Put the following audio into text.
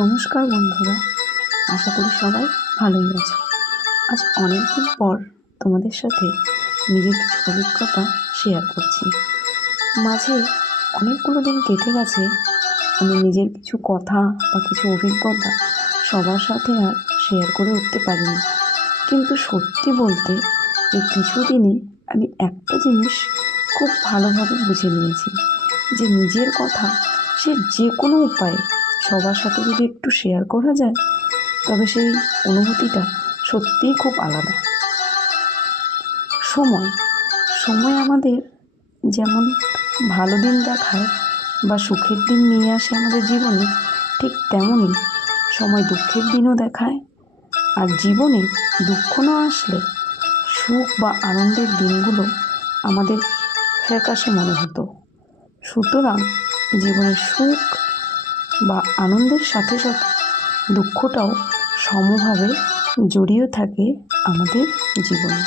নমস্কার বন্ধুরা, আশা করি সবাই ভালোই আছো। আজ অনেকদিন পর তোমাদের সাথে নিজের কিছু অভিজ্ঞতা শেয়ার করছি। মাঝে অনেকগুলো দিন কেটে গেছে, আমি নিজের কিছু কথা বা কিছু অভিজ্ঞতা সবার সাথে আর শেয়ার করে উঠতে পারিনি। কিন্তু সত্যি বলতে এই কিছুদিনই আমি একটা জিনিস খুব ভালোভাবে বুঝে নিয়েছি, যে নিজের কথা সে যে কোনো উপায়ে সবার সাথে যদি একটু শেয়ার করা যায়, তবে সেই অনুভূতিটা সত্যিই খুব আলাদা। সময় সময় আমাদের যেমন ভালো দিন দেখায় বা সুখের দিন নিয়ে আসে আমাদের জীবনে, ঠিক তেমনই সময় দুঃখের দিনও দেখায়। আর জীবনে দুঃখ না আসলে সুখ বা আনন্দের দিনগুলো আমাদের ফ্যাকাশে মনে হতো। সুতরাং জীবনের সুখ বা আনন্দের সাথে সাথে দুঃখটাও সমভাবে জড়িয়ে থাকে আমাদের জীবনে।